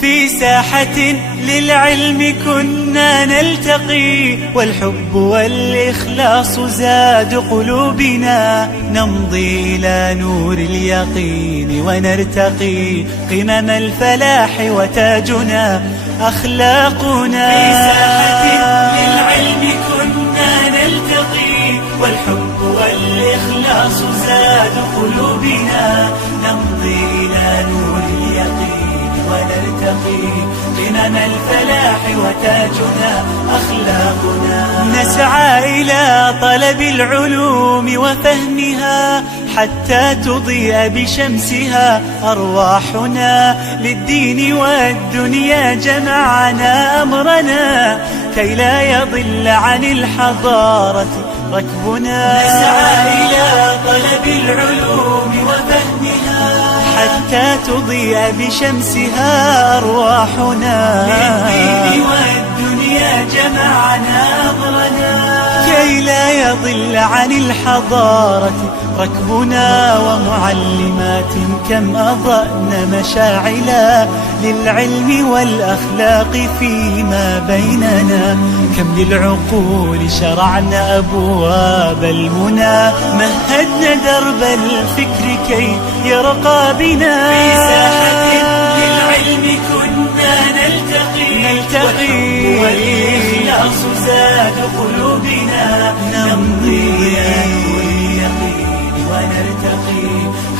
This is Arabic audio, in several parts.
في ساحة للعلم كنا نلتقي، والحب والإخلاص زاد قلوبنا، نمضي إلى نور اليقين ونرتقي قمم الفلاح وتاجنا أخلاقنا. في ساحة للعلم كنا نلتقي، والحب والإخلاص زاد قلوبنا، نمضي إلى نور اليقين ونرتقي قمم الفلاح وتاجنا أخلاقنا. نسعى إلى طلب العلوم وفهمها حتى تضيء بشمسها أرواحنا، للدين والدنيا جمعنا أمرنا كي لا يضل عن الحضارة ركبنا. نسعى إلى طلب العلوم وفهمها حتى تضيء بشمسها أرواحنا، للدين والدنيا جمعنا أمرنا كي لا يضل عن الحضارة ركبنا. ومعلمات كم أضأن مشاعلا للعلم والأخلاق فيما بيننا، كم للعقول شرعنا أبواب المنى، مهدنا درب الفكر كي يرقى بنا. في ساحة للعلم كنا نلتقي والإخلاص زاد قلوبنا، نمضي إلى نور اليقين ونرتقي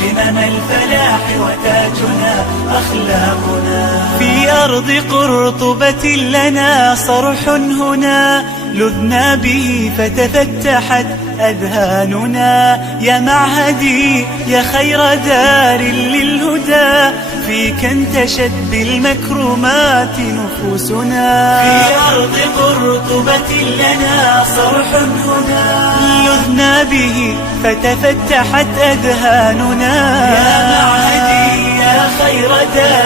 قمم الفلاح وتاجنا أخلاقنا. في أرض قرطبة لنا صرح هنا، لذنا به فتفتحت أذهاننا، يا معهدي يا خير دار للهدى، فيك انتشت بالمكرمات نفوسنا. في أرض قرطبة لنا صرح هنا، لذنا به فتفتحت أذهاننا، يا معهدي يا خير دار